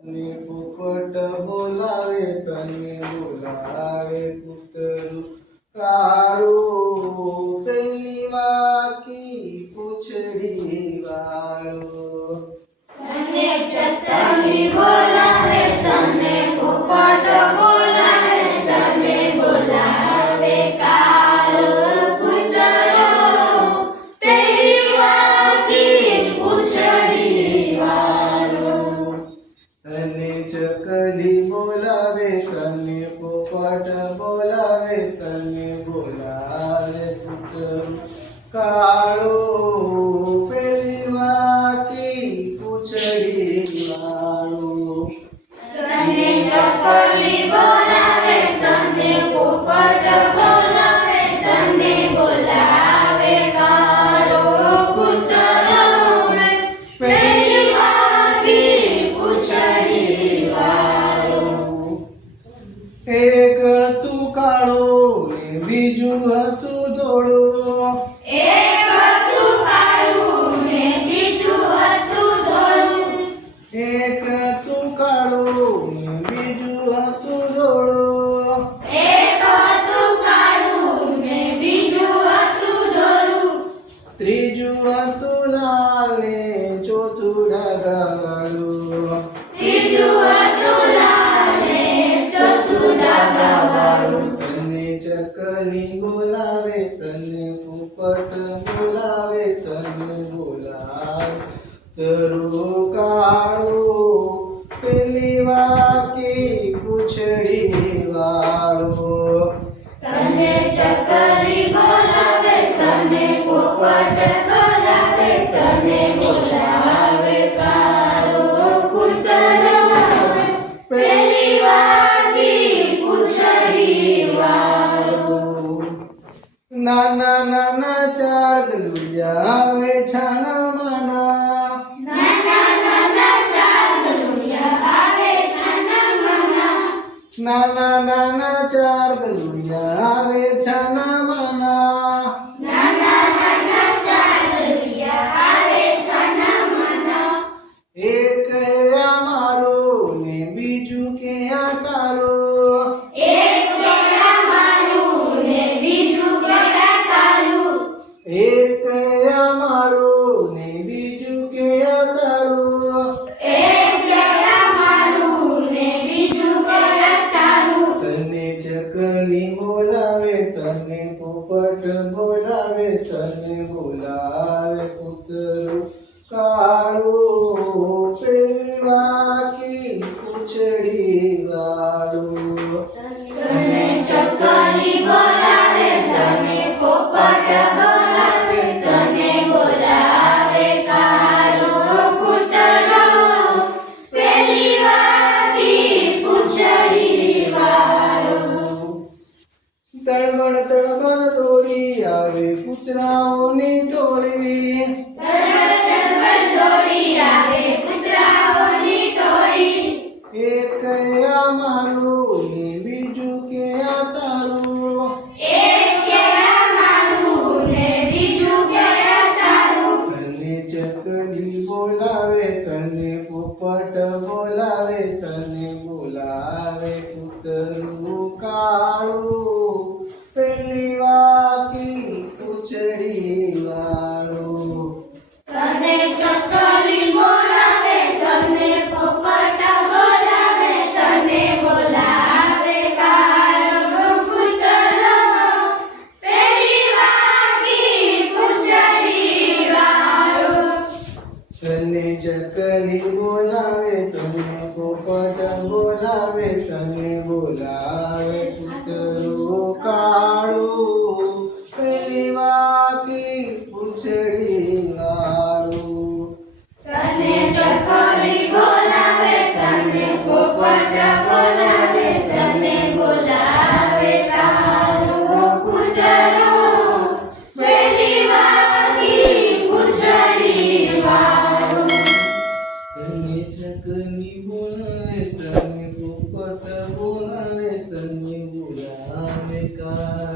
તને પોપટ બોલાવે તને બોલાવે કૂતરું કાળું પેલી વાકી પૂંછડી વાળો તને ચકલી બોલાવે તને પોપટ બોલાવે તને બોલાવે કાળો કૂતરો પેલી વાકી પૂંછડી વાળો તને ચકલી બોલાવે તને પોપટ બોલાવે તને બોલાવે કૂતરું કાળું પેલી વાકી પૂંછડી વાળો તને ચકલી બોલાવે તને પોપટ બોલાવે તને બોલાવે કાળો કૂતરો પેલી વાકી પૂંછડી વાળો એક હતું કાળું ને બીજું હતું ધોળું એક હતું કાળું ને બીજું હતું ધોળું એક હતું કાળું ને બીજું હતું ધોળું એક હતું કાળું ને બીજું હતું ધોળું ત્રીજું હતું લાલ ને ચોથું ડાઘાવાળું ત્રીજું હતું લાલ ને ચોથું ડાઘાવાળું તને ચકલી બોલાવે તને પોપટ બોલાવે તને બોલાવે તરું કાળું પેલી વાકી પૂંછડી વાળો તને ચકલી બોલાવે તને પોપટ બોલાવે તને બોલાવે કાળો કૂતરો પેલી વાકી પૂંછડી વાળો નાના નાના ચાર ગલુડિયા આવે છાના માના નાના નાના ચાર ગલુડિયા આવે છાના માના નાના નાના ચાર ગલુડિયા આવે છાના માના નાના નાના ચાર ગલુડિયા આવે છાના માના એક અમારું ને બીજું કે આ તારું એક ગળા મારું ને બીજું ગળા તારું એક અમારું ને બીજું કે આ તારું એક ગળા મારું ને બીજું ગળા તારું તને ચકલી બોલાવે તને પોપટ બોલાવે તને બોલાવે કૂતરું કાળું પેલી વાકી પૂંછડી વાળું તને ચકલી બોલાવે તને પોપટ બોલાવે તને બોલાવે કાળો કૂતરો પેલી વાકી પૂંછડી વાળો તળબડ તળબડ દોડી આવે કૂતરાઓની ટોળી તરબડ દોડી આવે કૂતરાઓની ટોળી એક અમારું ને બીજું કે આ તારું એક ગળા મારું ને બીજું ગળા તારું તને ચકલી બોલાવે તને પોપટ બોલાવે તને બોલાવે કૂતરું કાળું પેલી વાકી પૂંછડી વાળું તને ચકલી બોલાવે તને પોપટ બોલાવે તને બોલાવે કાળો કૂતરો પેલી વાકી પૂંછડી વાળો તને ચકલી બોલાવે તને પોપટ બોલાવે તને બોલાવે કૂતરું કાળું પેલી વાકી પૂંછડી વાળું તને ચકલી બોલાવે તને પોપટ બોલાવે તને બોલાવે કાળો કૂતરો પેલી વાકી પૂંછડી વાળો તને ચકલી બોલાવે તને પોપટ બોલાવે તને બોલાવે કાળું